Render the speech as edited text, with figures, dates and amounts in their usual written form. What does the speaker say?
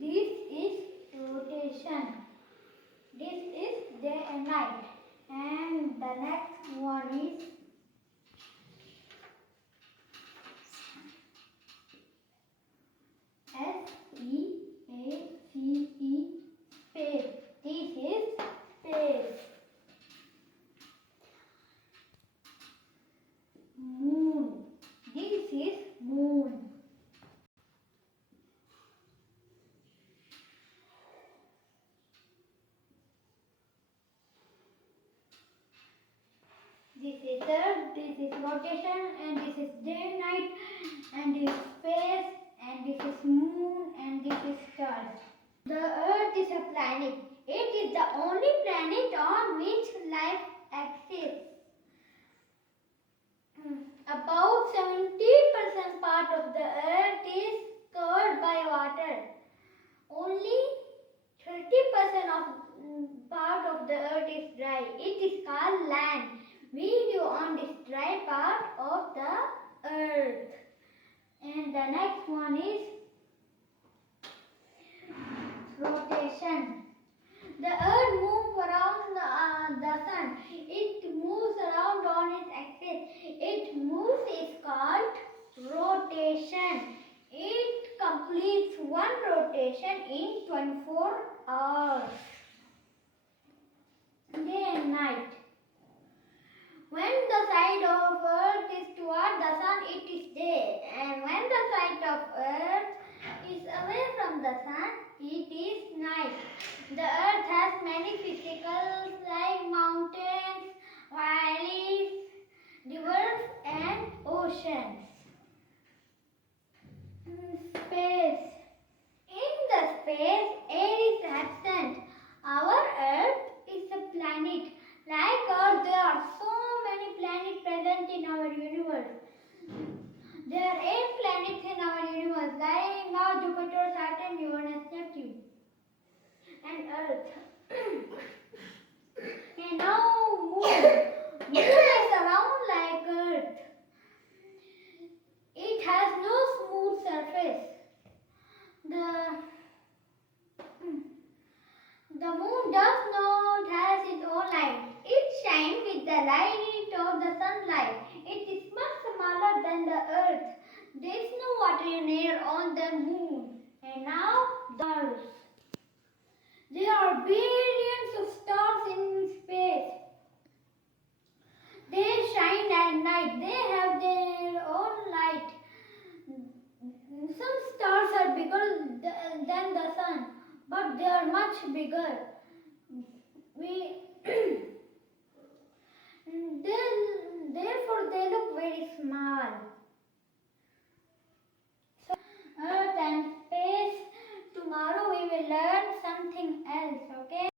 This is rotation. This is day and night. And the next one is SEACE, space. This is space. Moon. This is moon. This is earth, this is rotation, and this is day and night, and this is space, and this is moon, and this is stars. The earth is a planet. It is the only planet on which life exists. About 70% part of the earth is covered by water. Only 30% of part of the earth is dry. It is called land. We live on this dry part of the earth. And the next one is rotation. The earth moves around the sun. It moves around on its axis. It moves is called rotation. It completes one rotation in 24 hours. Day and night. When the side of earth is toward the sun, it is day. And when the side of earth is away from the sun, it is night. The earth has many physicals like mountains, valleys, rivers, and oceans. Space. In the space, air is absent. Our earth is a planet. Like Earth, there are so many planets present in our universe. There are 8 planets in our universe, like Mars, Jupiter, Saturn, Uranus, Neptune, and Earth. And now Moon. Moon is around like Earth. It has no smooth surface. The moon does not have its own light. It shines with the light of the sunlight. It is much smaller than the earth. There is no water in air on the moon. And now stars. There are billions of stars in space. They shine at night. They have their own light. Some stars are bigger than the sun, but they are much bigger. Therefore, they look very small. So, Earth and space. Tomorrow we will learn something